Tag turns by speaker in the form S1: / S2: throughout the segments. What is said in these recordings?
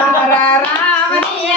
S1: ดารารามาเนีย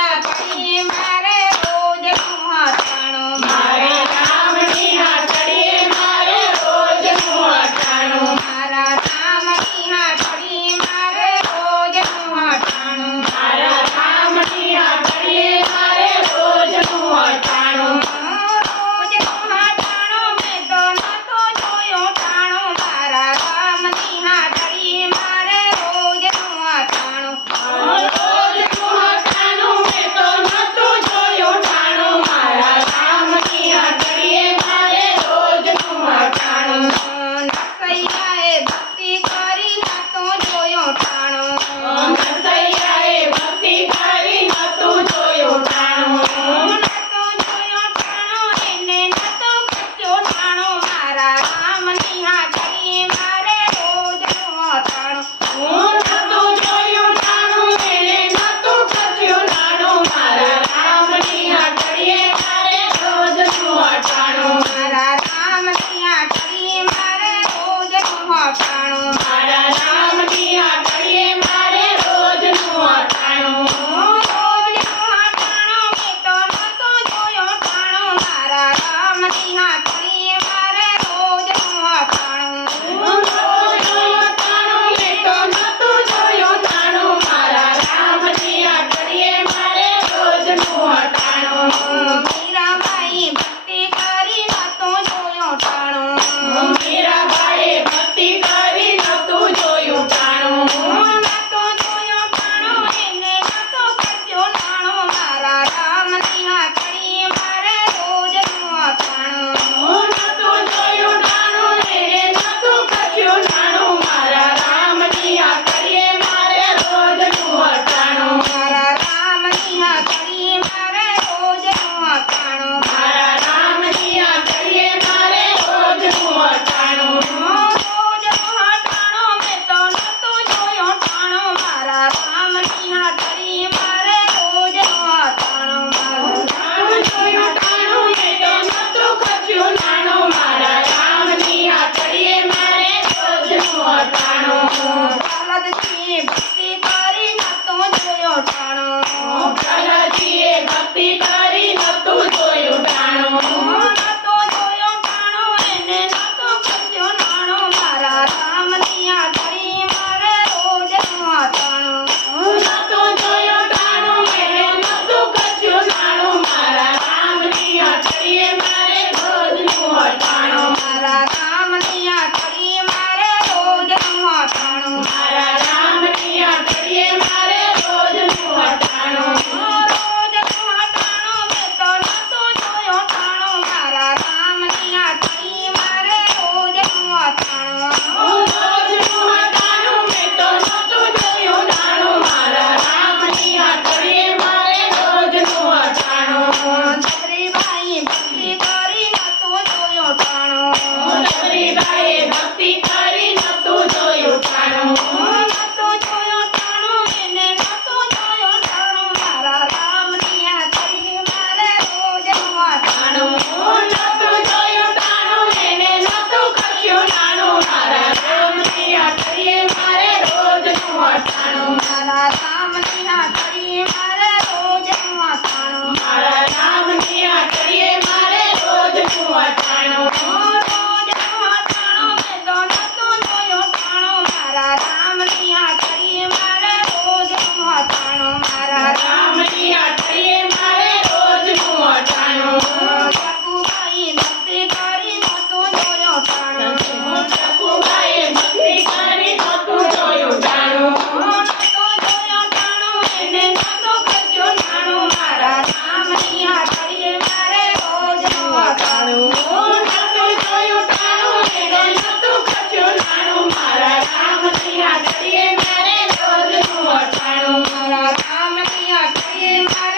S1: pa Happy